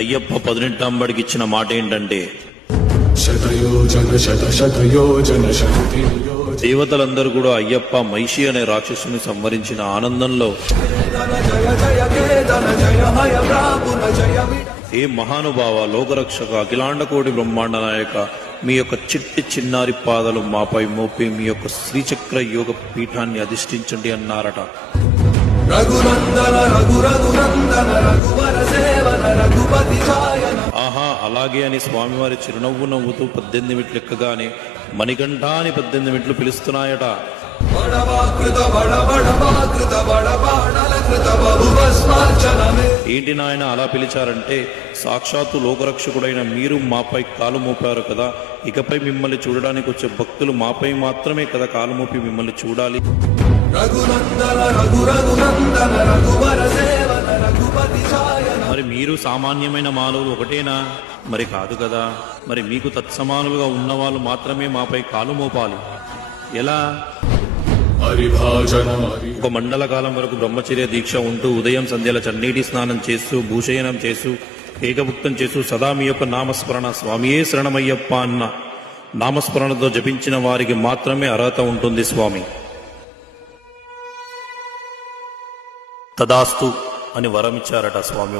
అయ్యప్ప 18వ బడికి ఇచ్చిన మాట ఏంటంటే, దేవతలందరూ కూడా అయ్యప్ప మహిషి అనే రాక్షసుని సంహరించిన ఆనందంలో ఏ మహానుభావ, లోకరక్షక, అఖిలాండకోటి బ్రహ్మాండ నాయక, మీ యొక్క చిట్టి చిన్నారి పాదాలు మాపై మోపి మీ యొక్క శ్రీచక్ర యోగ పీఠాన్ని అధిష్ఠించండి అన్నారట. ఆహా, అలాగే అని స్వామివారి చిరునవ్వు నవ్వుతూ 18 మెట్లు ఎక్కగానే మణికంఠ అని 18 మెట్లు పిలుస్తున్నాయట. ఏంటి నాయన అలా పిలిచారంటే, సాక్షాత్తు లోకరక్షకుడైన మీరు మాపై కాలు మోపారు కదా, ఇకపై మిమ్మల్ని చూడడానికి వచ్చే భక్తులు మాపై మాత్రమే కదా కాలు మోపి మిమ్మల్ని చూడాలి. మరి మీరు సామాన్యమైన మానవులు ఒకటేనా? మరి కాదు కదా. మరి మీకు తత్సమానులుగా ఉన్నవాళ్ళు మాత్రమే మాపై కాలు మోపాలి. ఎలా? ఒక మండల కాలం వరకు బ్రహ్మచర్య దీక్ష ఉంటూ ఉదయం సంధ్యల చన్నీటి స్నానం చేస్తూ భూషయనం చేస్తూ ఏకభుక్తం చేస్తూ సదా మీ యొక్క నామస్మరణ స్వామియే శరణమయ్యప్ప అన్న నామస్మరణతో జపించిన వారికి మాత్రమే అర్హత ఉంటుంది స్వామి. తదాస్తు అని వరమిచ్చారట స్వామి.